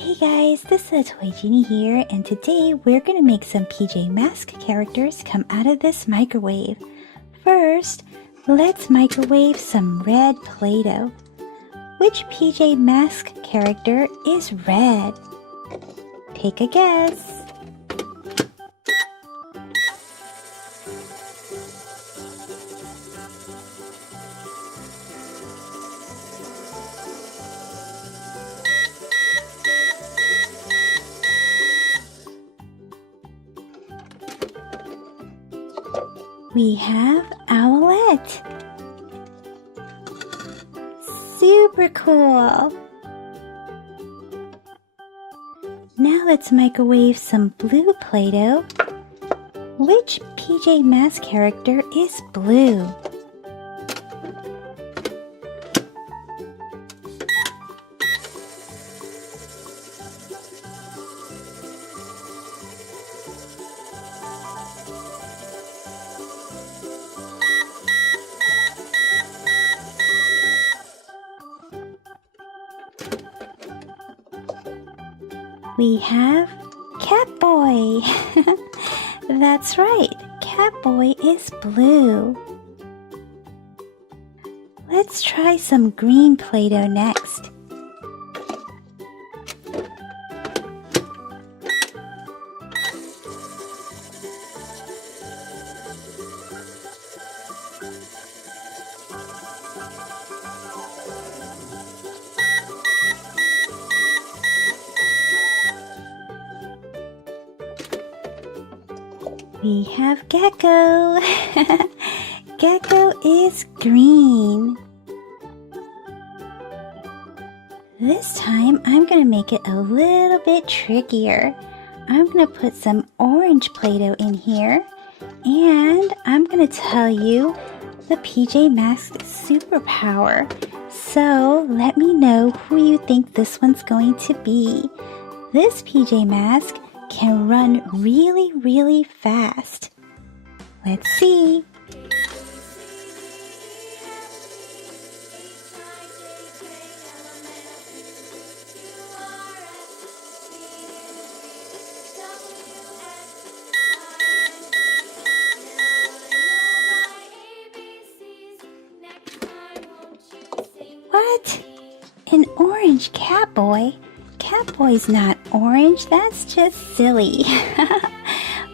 Hey guys, this is Toy Genie here, and today we're going to make some PJ Masks characters come out of this microwave. First, let's microwave some red Play-Doh. Which PJ Masks character is red? Take a guess. We have Owlette. Super cool. Now let's microwave some blue Play-Doh. Which PJ Masks character is blue? We have Catboy. That's right, Catboy is blue. Let's try some green Play-Doh next. We have Gecko. Gecko is green. This time I'm going to make it a little bit trickier. I'm going to put some orange Play-Doh in here, and I'm going to tell you the PJ Masks superpower. So let me know who you think this one's going to be. This PJ Mask can run really, really fast. Let's see. What? An orange Catboy? Catboy's not orange, that's just silly.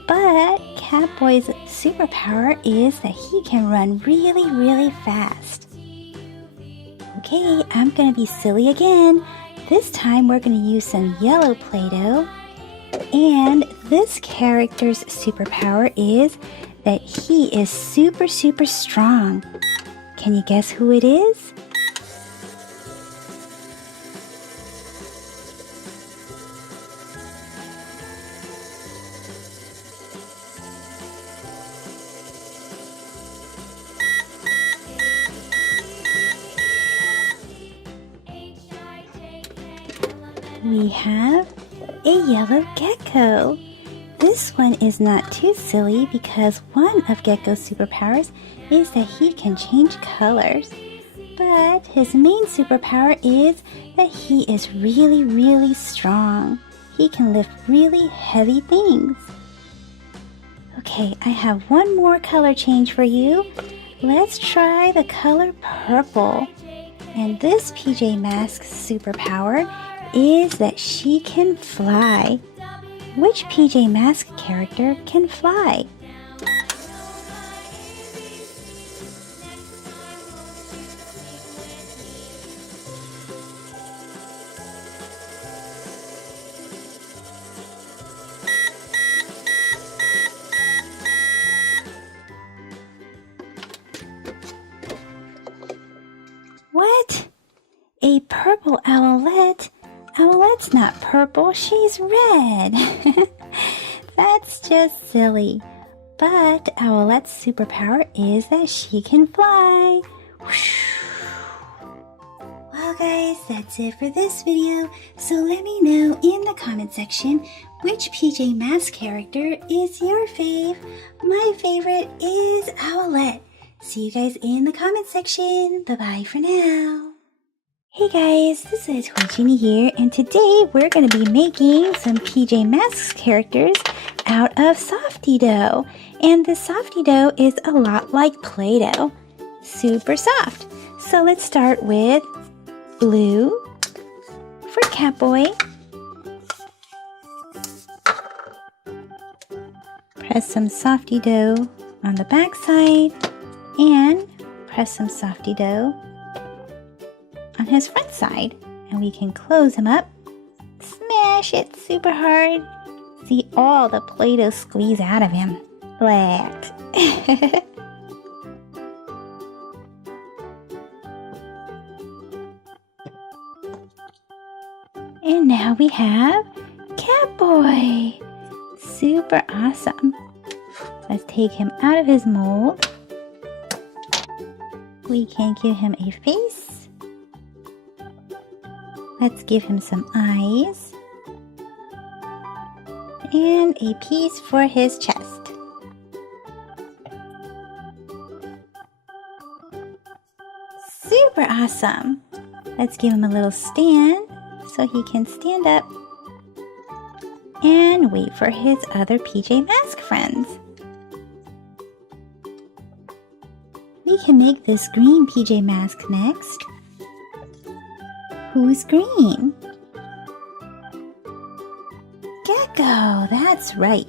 But Catboy's superpower is that he can run really, really fast. Okay, I'm gonna be silly again. This time we're gonna use some yellow Play-Doh. And this character's superpower is that he is super, super strong. Can you guess who it is? We have a yellow gecko. This one is not too silly because one of Gecko's superpowers is that he can change colors. But his main superpower is that he is really, really strong. He can lift really heavy things. Okay, I have one more color change for you. Let's try the color purple. And this PJ Masks superpower is that she can fly. Which PJ Masks character can fly? What? A purple Owlette? Owlette's not purple, she's red. That's just silly. But Owlette's superpower is that she can fly. Well guys, that's it for this video. So let me know in the comment section which PJ Masks character is your fave. My favorite is Owlette. See you guys in the comment section. Bye bye for now. Hey guys, this is Genie here, and today we're going to be making some PJ Masks characters out of softy dough. And this softy dough is a lot like Play-Doh, super soft. So let's start with blue for Catboy. Press some softy dough on the back side and press some softy dough on his front side, and we can close him up. Smash it super hard. See all the Play-Doh squeeze out of him. Black. And now we have Catboy. Super awesome. Let's take him out of his mold. We can give him a face. Let's give him some eyes and a piece for his chest. Super awesome! Let's give him a little stand so he can stand up and wait for his other PJ Mask friends. We can make this green PJ Mask next. Who's green? Gecko, that's right.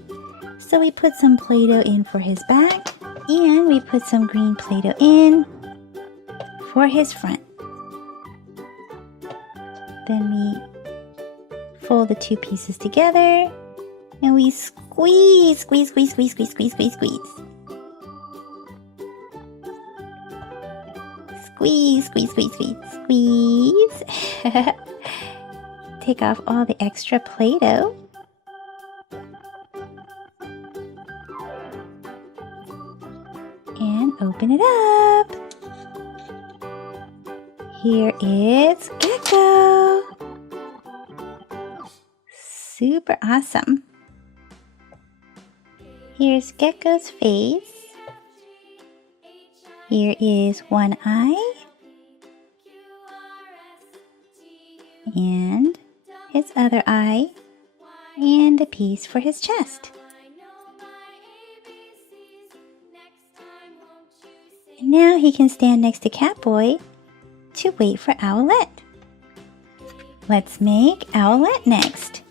So we put some Play-Doh in for his back, and we put some green Play-Doh in for his front. Then we fold the two pieces together, and we squeeze, squeeze, squeeze, squeeze, squeeze, squeeze, squeeze, squeeze. Squeeze, squeeze, squeeze, squeeze, squeeze. Take off all the extra Play-Doh. And open it up. Here is Gecko. Super awesome. Here's Gecko's face. Here is one eye and his other eye and a piece for his chest. And now he can stand next to Catboy to wait for Owlette. Let's make Owlette next.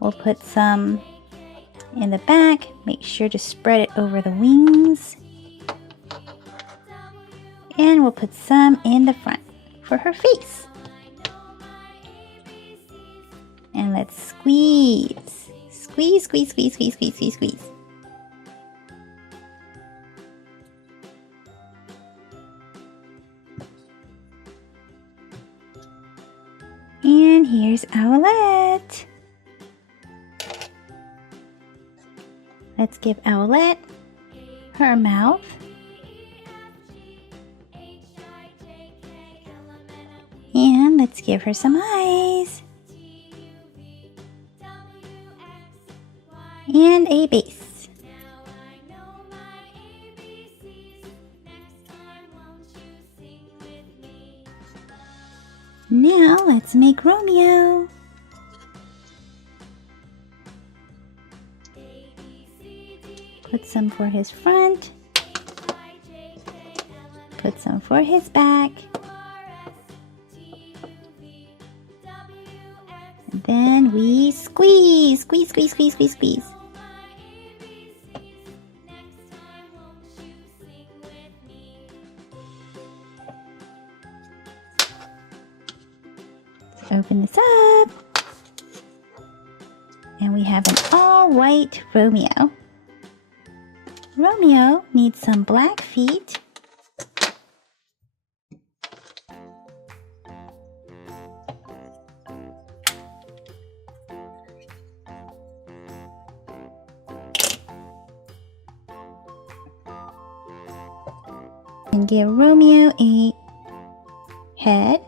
We'll put some in the back. Make sure to spread it over the wings. And we'll put some in the front for her face. And let's squeeze. Squeeze, squeeze, squeeze, squeeze, squeeze, squeeze, squeeze. And here's Owlette. Let's give Owlette her mouth. And let's give her some eyes. And a base. Now let's make Romeo. Put some for his front. Put some for his back. And then we squeeze, squeeze, squeeze, squeeze, squeeze, squeeze. Let's open this up. And we have an all-white Romeo. Romeo needs some black feet. And give Romeo a head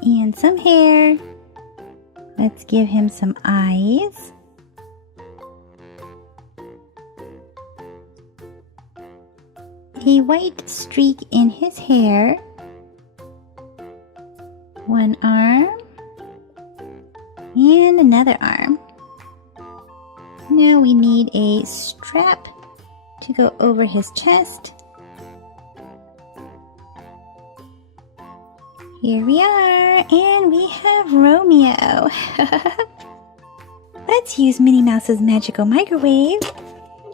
and some hair. Let's give him some eyes. a white streak in his hair. One arm. And another arm. Now we need a strap to go over his chest. Here we are, and we have Romeo. Let's use Minnie Mouse's magical microwave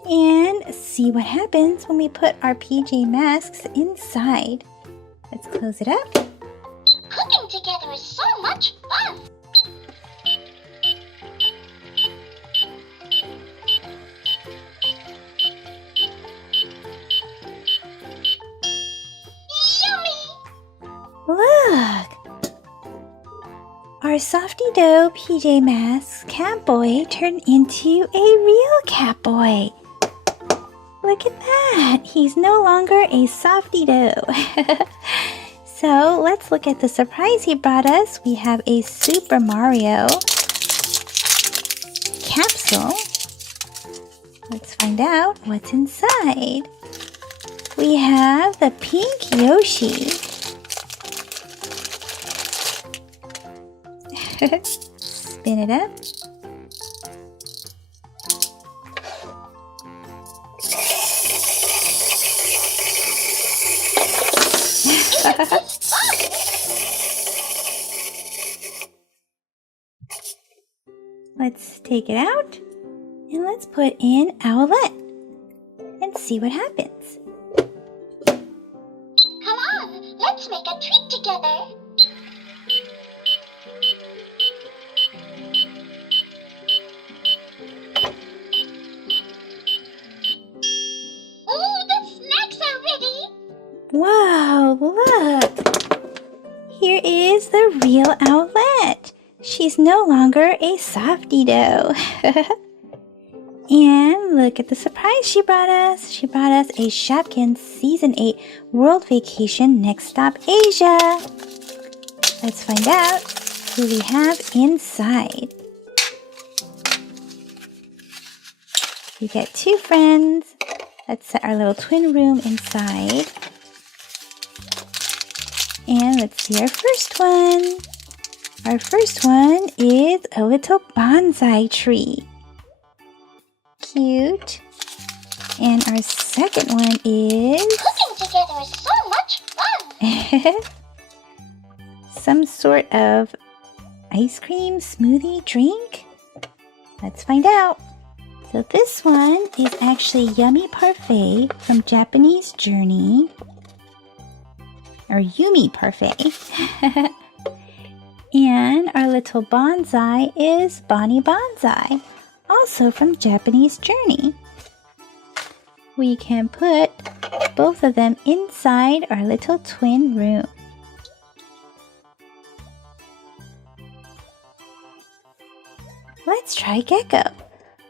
and see what happens when we put our PJ Masks inside. Let's close it up. Cooking together is so much fun! Look! Our Softy Dough PJ Masks Catboy turned into a real Catboy. Look at that! He's no longer a Softy Dough. So let's look at the surprise he brought us. We have a Super Mario capsule. Let's find out what's inside. We have the pink Yoshi. Spin it up. Let's take it out and let's put in Owlette and see what happens. Come on, let's make a treat together. Oh, the snacks are ready. Wow, look! Here is the real Owlette. She's no longer a Softy Dough. And look at the surprise she brought us. She brought us a Shopkins Season 8 World Vacation Next Stop Asia. Let's find out who we have inside. We get two friends. Let's set our little twin room inside. And let's see our first one. Our first one is a little bonsai tree. Cute. And our second one is... Cooking together is so much fun! some sort of ice cream smoothie drink? Let's find out. So this one is actually Yummy Parfait from Japanese Journey. Or Yumi Parfait. And our little bonsai is Bonnie Bonsai, also from Japanese Journey. We can put both of them inside our little twin room. Let's try Gecko.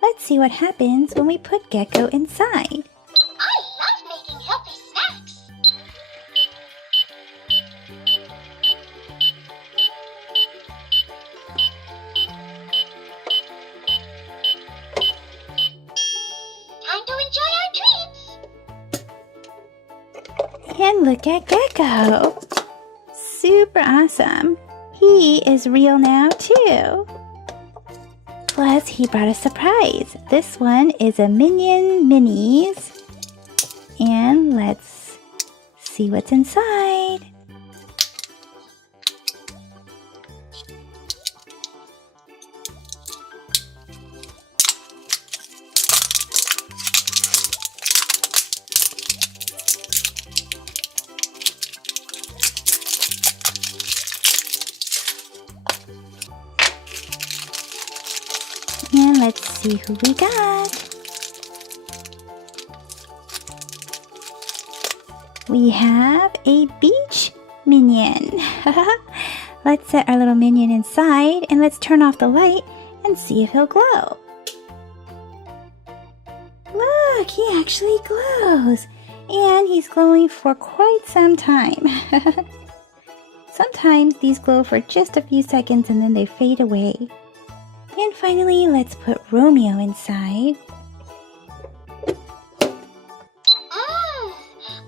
Let's see what happens when we put Gecko inside. I love making healthy snacks. Time to enjoy our treats. And look at Gecko. Super awesome. He is real now too. Plus, he brought a surprise. This one is a Minion Minis. And let's see what's inside. And let's see who we got. We have a beach minion. Let's set our little minion inside and let's turn off the light and see if he'll glow. Look, he actually glows. And he's glowing for quite some time. Sometimes these glow for just a few seconds and then they fade away. And finally, let's put Romeo inside.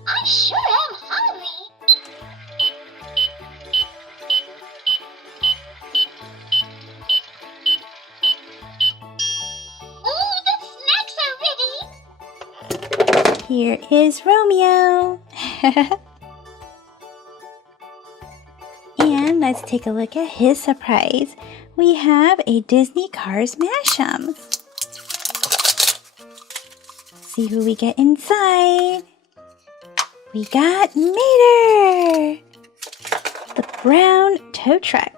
I Here is Romeo. And let's take a look at his surprise. We have a Disney Cars mashup. See who we get inside. We got Mater, the brown tow truck.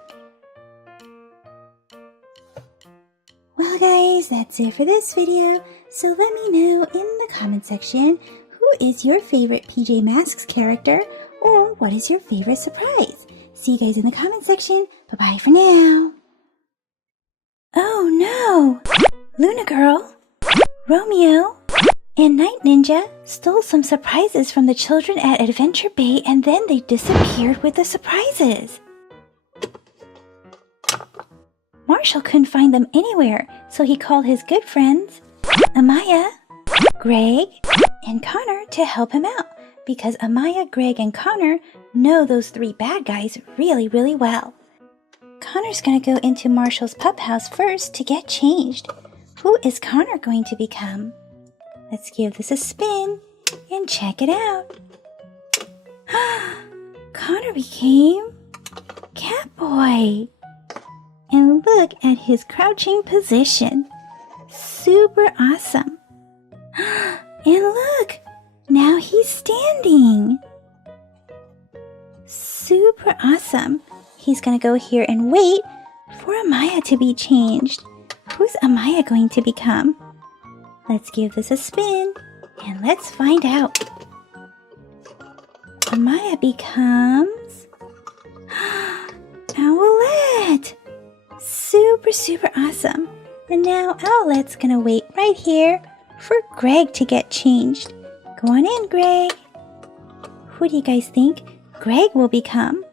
Well guys, that's it for this video. So let me know in the comment section who is your favorite PJ Masks character or what is your favorite surprise. See you guys in the comment section. Bye-bye for now. Oh no! Luna Girl, Romeo, and Night Ninja stole some surprises from the children at Adventure Bay and then they disappeared with the surprises. Marshall couldn't find them anywhere, so he called his good friends, Amaya, Greg, and Connor to help him out because Amaya, Greg, and Connor know those three bad guys really, really well. Connor's gonna go into Marshall's Pup House first to get changed. Who is Connor going to become? Let's give this a spin and check it out. Connor became Catboy. And look at his crouching position. Super awesome. And look, now he's standing. Super awesome. He's gonna go here and wait for Amaya to be changed. Who's Amaya going to become? Let's give this a spin and let's find out. Amaya becomes Owlette. Super, super awesome. And now Owlette's gonna wait right here for Greg to get changed. Go on in, Greg. Who do you guys think Greg will become?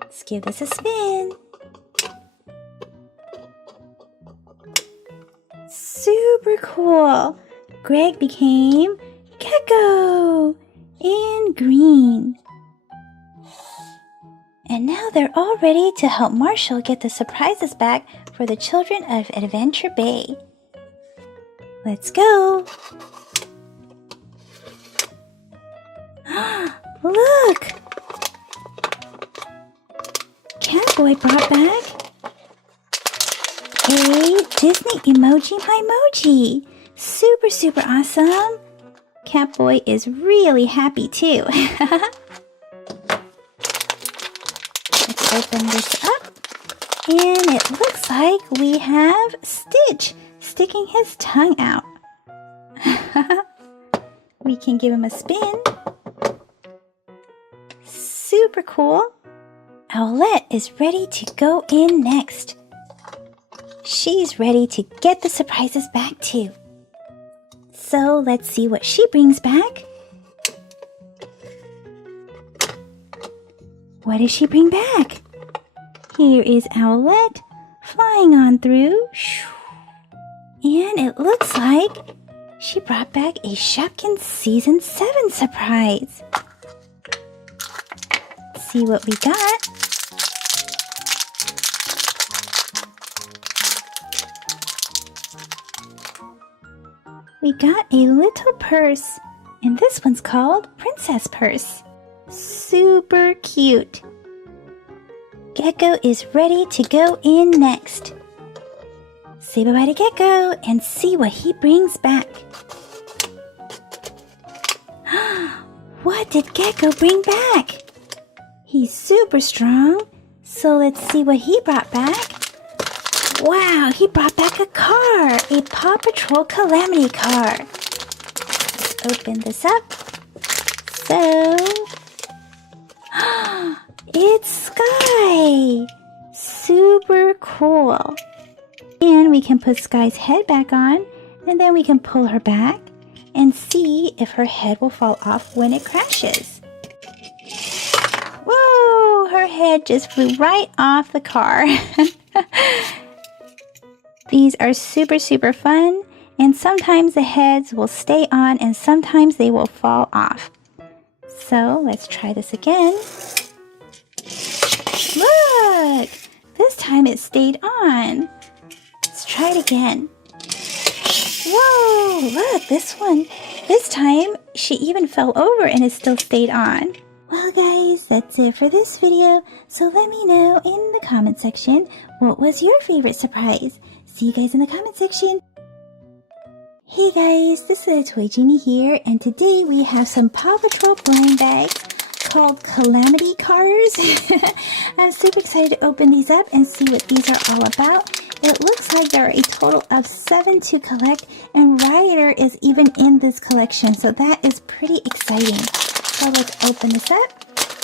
Let's give this a spin. Super cool. Greg became Gecko in green. And now they're all ready to help Marshall get the surprises back for the children of Adventure Bay. Let's go. Look! Catboy brought back a Disney emoji Emoji. Super, super awesome. Catboy is really happy too. Let's open this up. And it looks like we have Stitch sticking his tongue out. We can give him a spin. Super cool. Owlette is ready to go in next. She's ready to get the surprises back too. So let's see what she brings back. What does she bring back? Here is Owlette flying on through. And it looks like she brought back a Shopkins Season 7 surprise. Let's see what we got. We got a little purse, and this one's called Princess Purse. Super cute. Gecko is ready to go in next. Say bye-bye to Gecko and see what he brings back. What did Gecko bring back? He's super strong, so let's see what he brought back. Wow, he brought back a car, a Paw Patrol Calamity Car. Let's open this up. So, it's Sky. Super cool. And we can put Sky's head back on, and then we can pull her back and see if her head will fall off when it crashes. Whoa, her head just flew right off the car. These are super, super fun, and sometimes the heads will stay on and sometimes they will fall off. So let's try this again. Look! This time it stayed on. Let's try it again. Whoa! Look, this one This time, she even fell over and it still stayed on. Well guys, that's it for this video. So let me know in the comment section, what was your favorite surprise? See you guys in the comment section. Hey guys, this is Toy Genie here, and today we have some Paw Patrol blind bags called Calamity Cars. I'm super excited to open these up and see what these are all about. It looks like there are a total of 7 to collect, and Ryder is even in this collection, so that is pretty exciting. So let's open this up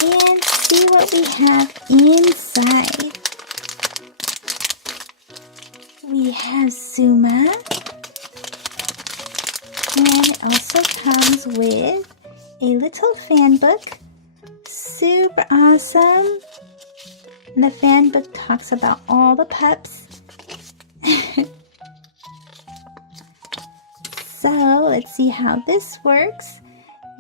and see what we have inside. We have Zuma, and it also comes with a little fan book. Super awesome. And the fan book talks about all the pups. So let's see how this works.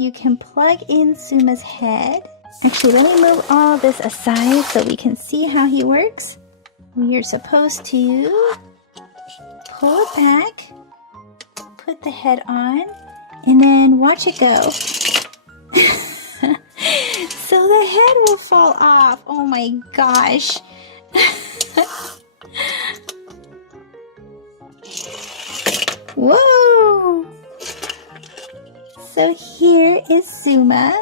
You can plug in Suma's head. Actually, let me move all this aside so we can see how he works. You're supposed to pull it back, put the head on, and then watch it go. So the head will fall off. Oh my gosh. Whoa! So here is Zuma.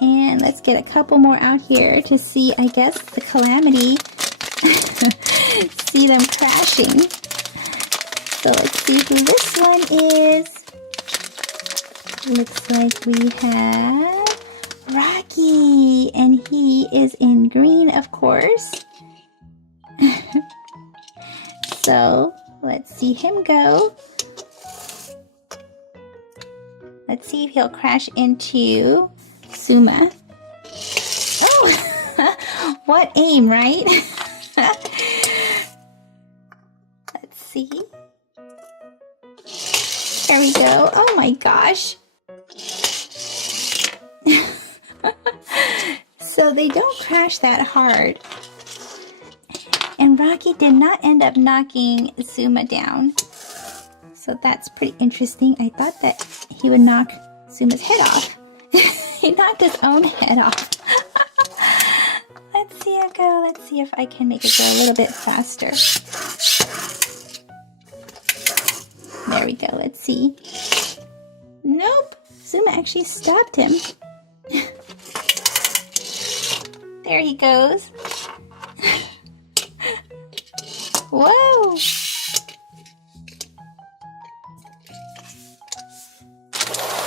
And let's get a couple more out here to see, I guess, the Calamity. See them crashing. So let's see who this one is. Looks like we have Rocky, and he is in green, of course. So let's see him go. Let's see if he'll crash into Zuma. Oh, what aim, right? Let's see. There we go. Oh my gosh. So they don't crash that hard. And Rocky did not end up knocking Zuma down. So that's pretty interesting. I thought that he would knock Zuma's head off. He knocked his own head off. Let's see it go. Let's see if I can make it go a little bit faster. There we go. Let's see. Nope. Zuma actually stopped him. There he goes. Whoa!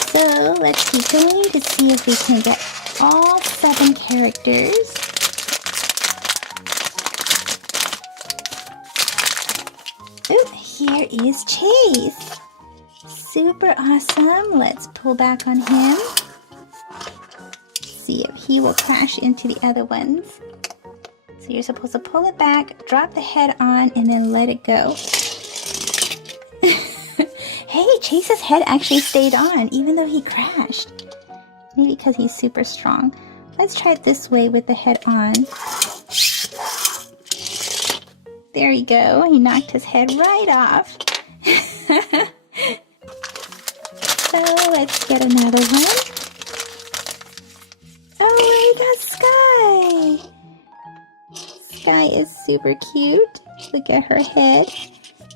So let's keep going to see if we can get all 7 characters. Oh, here is Chase. Super awesome. Let's pull back on him. See if he will crash into the other ones. So you're supposed to pull it back, drop the head on, and then let it go. Hey, Chase's head actually stayed on, even though he crashed. Maybe because he's super strong. Let's try it this way with the head on. There you go. He knocked his head right off. So let's get another one. Oh, we got Sky. Sky is super cute. Look at her head.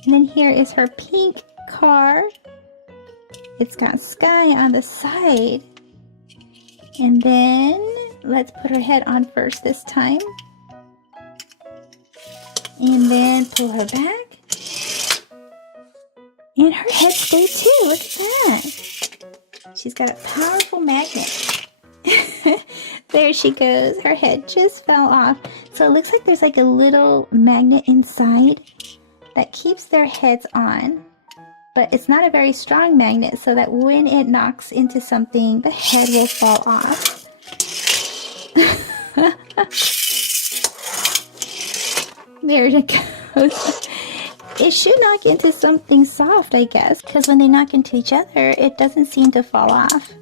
And then here is her pink car. It's got Sky on the side. And then let's put her head on first this time. And then pull her back. And her head stayed too. Look at that. She's got a powerful magnet. There she goes. Her head just fell off. So it looks like there's like a little magnet inside that keeps their heads on. But it's not a very strong magnet, so that when it knocks into something, the head will fall off. There it goes. It should knock into something soft, I guess, because when they knock into each other, it doesn't seem to fall off.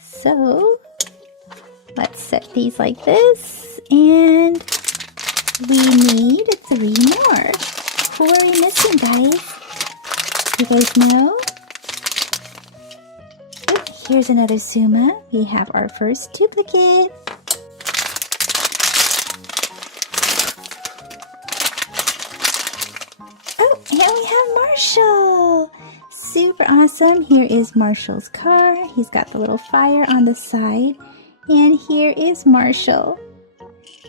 So let's set these like this, and we need 3 more. Who are we missing, guys? You guys know? Here's another Zuma. We have our first duplicate. Oh, and we have Marshall. Super awesome. Here is Marshall's car. He's got the little fire on the side. And here is Marshall.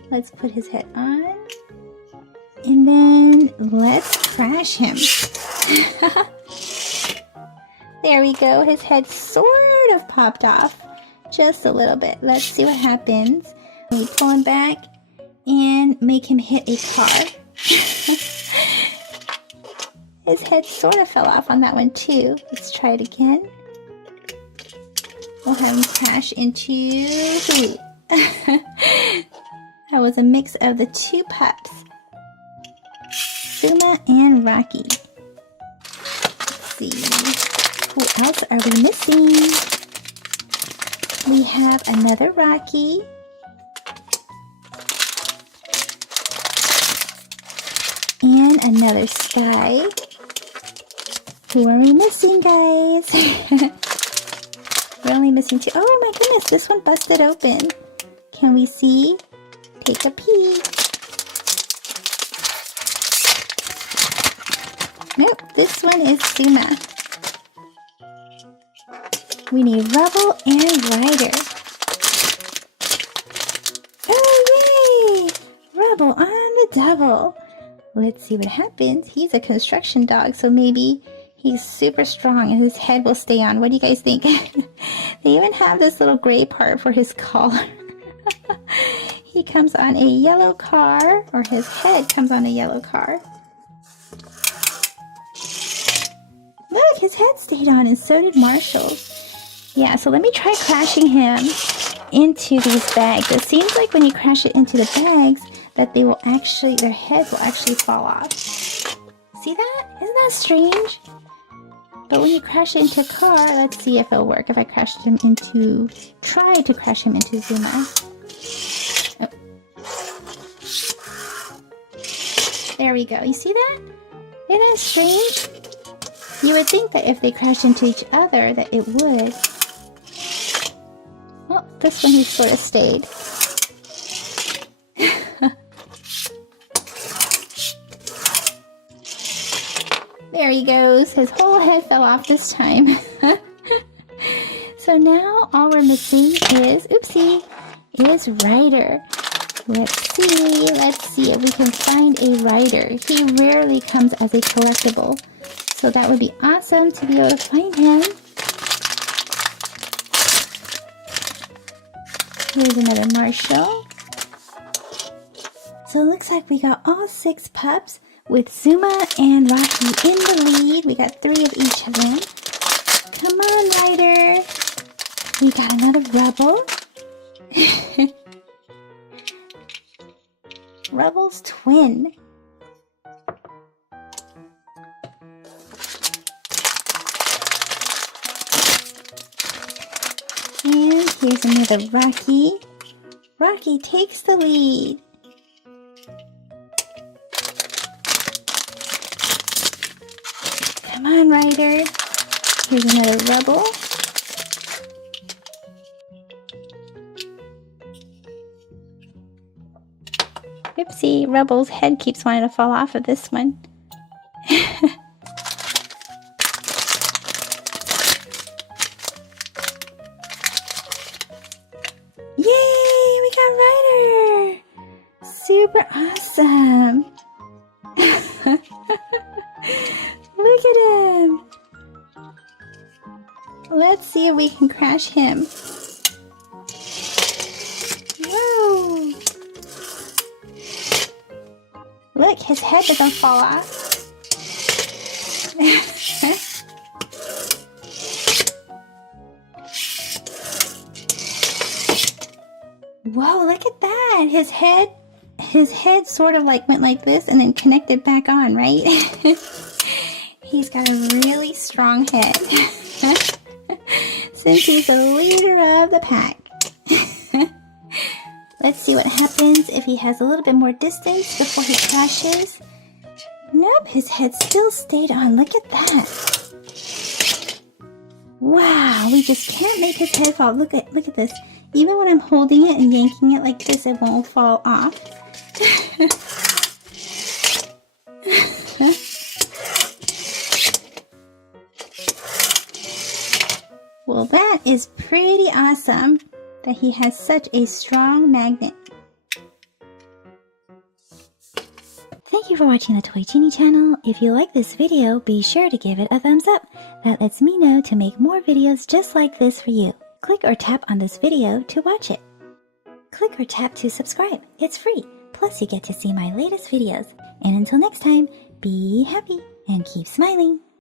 Let's put his head on. And then let's crash him. There we go. His head sort of popped off. Just a little bit. Let's see what happens. We pull him back and make him hit a car. His head sort of fell off on that one too. Let's try it again. We'll have him crash into who? That was a mix of the two pups. Zuma and Rocky. Let's see. Who else are we missing? We have another Rocky. And another Sky. Who are we missing, guys? We're only missing two. Oh my goodness, this one busted open. Can we see? Take a peek. Nope, this one is Zuma. We need Rubble and Ryder. Oh yay! Rubble on the double. Let's see what happens. He's a construction dog, so maybe he's super strong and his head will stay on. What do you guys think? They even have this little gray part for his collar. He comes on a yellow car, or his head comes on a yellow car. Look, his head stayed on and so did Marshall's. Yeah, so let me try crashing him into these bags. It seems like when you crash it into the bags, that they will actually, their heads will actually fall off. See that? Isn't that strange? But when you crash it into a car, let's see if it'll work. If I try to crash him into Zuma. Oh. There we go. You see that? Isn't that strange? You would think that if they crashed into each other, that it would. Well, this one he sort of stayed. There he goes. His whole head fell off this time. So now all we're missing is, oopsie, is Ryder. Let's see if we can find a Ryder. He rarely comes as a collectible. So that would be awesome to be able to find him. Here's another Marshall. So it looks like we got all 6 pups with Zuma and Rocky in the lead. We got 3 of each of them. Come on, Ryder. We got another Rubble. Rubble's twin. And here's another Rocky. Rocky takes the lead. Come on, Ryder. Here's another Rubble. Oopsie, Rubble's head keeps wanting to fall off of this one. Yay, we got Ryder! Super awesome! Look at him! Let's see if we can crash him. Whoa! Look, his head doesn't fall off. Whoa, look at that! His head sort of like went like this and then connected back on, right? He's got a really strong head. Since he's the leader of the pack. Let's see what happens if he has a little bit more distance before he crashes. Nope, his head still stayed on. Look at that. Wow, we just can't make his head fall. Look at this. Even when I'm holding it and yanking it like this, it won't fall off. Well, that is pretty awesome that he has such a strong magnet. Thank you for watching the Toy Genie channel. If you like this video, be sure to give it a thumbs up. That lets me know to make more videos just like this for you. Click or tap on this video to watch it. Click or tap to subscribe. It's free. Plus you get to see my latest videos. And until next time, be happy and keep smiling.